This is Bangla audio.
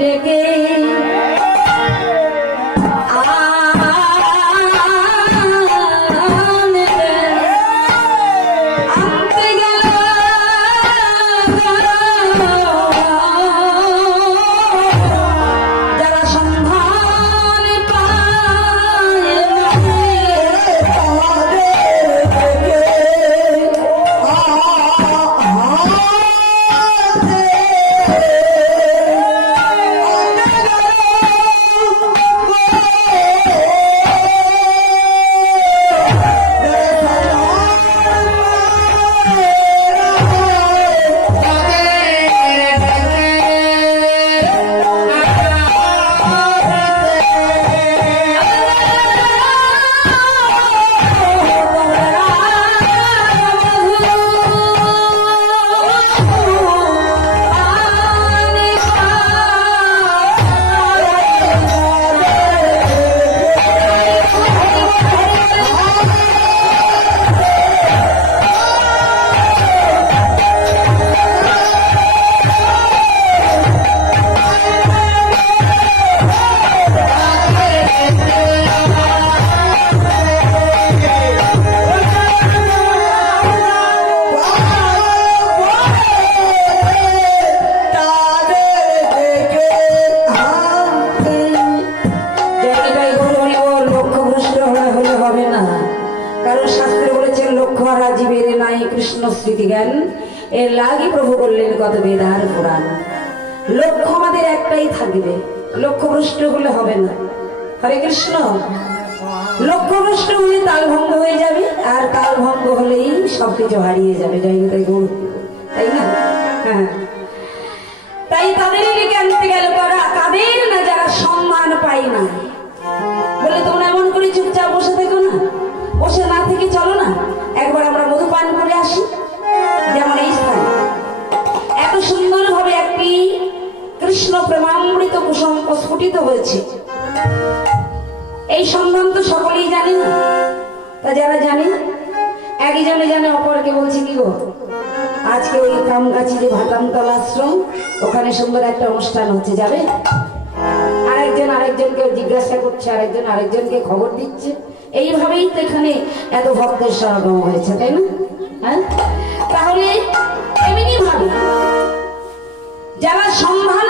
ডেকে স্মৃতি জ্ঞান এর লাগি প্রভু বললেন কত বেদার পুরাণ। লক্ষ্য আমাদের একটাই থাকবে, লক্ষ্যভ্রষ্ট হলে হবে না। হরে কৃষ্ণ। লক্ষ্যভ্রষ্ট হলে তাল ভঙ্গ হয়ে যাবে, আর তাল ভঙ্গ হলেই সবকিছু হারিয়ে যাবে। জয় নিতাই গৌর, তাই না? হ্যাঁ, তাই তাদের ডেকে আনতে গেল করা, তাদের না যারা সম্মান পায় না। বলে তোমরা এমন করে চুপচাপ বসে থেকো না, বসে না থেকে চলো না একবার আমরা মধু পান করে আসি। যেমন এই স্থানে এত সুন্দর ভাবে একটি কৃষ্ণ প্রেমামৃত কুসুম প্রস্ফুটিত হয়েছে, এই সম্মান তো সকলেই জানে না। তা যারা জানে, একজনে জানে, অপরকে বলছে কি গো আজকে ওই কামগাছি যে ভাটামতলা আশ্রম, ওখানে সুন্দর একটা অনুষ্ঠান হচ্ছে, যাবে? আরেকজন আরেকজনকে জিজ্ঞাসা করছে, আরেকজন আরেকজনকে খবর দিচ্ছে। এইভাবেই তো এখানে এত ভক্তের সমাগম হয়েছে, তাই না? হ্যাঁ, তাহলে এমনি ভাবে যারা সম্মান